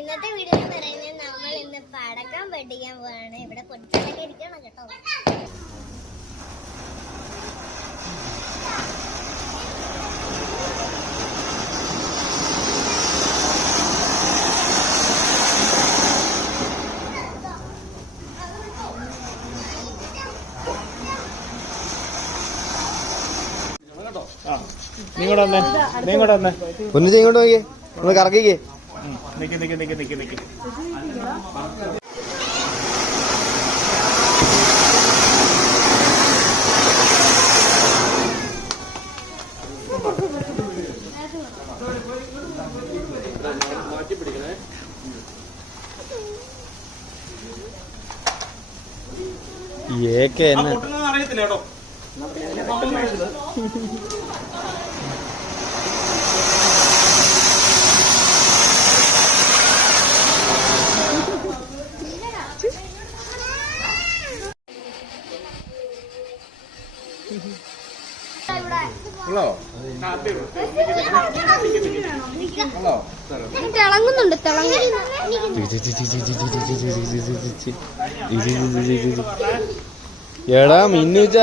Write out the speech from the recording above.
ഇന്നത്തെ വീഡിയോ എന്ന് പറയുന്നത് നമ്മൾ ഇന്ന് പടക്കം പൊട്ടിക്കാൻ പോവാണ്. ഇവിടെ പൊട്ടിച്ചൊക്കെ ഇരിക്കണം കേട്ടോ. നീ ഇങ്ങോട്ട് വന്നേ ഒന്ന് ഇങ്ങോട്ട് നോക്കിയേ, ഒന്ന് കറക്കിക്കേ. നിക്ക് അറിയത്തില്ല കേട്ടോ. തിളങ്ങുന്നുണ്ട്. എടാ മിന്നുച്ച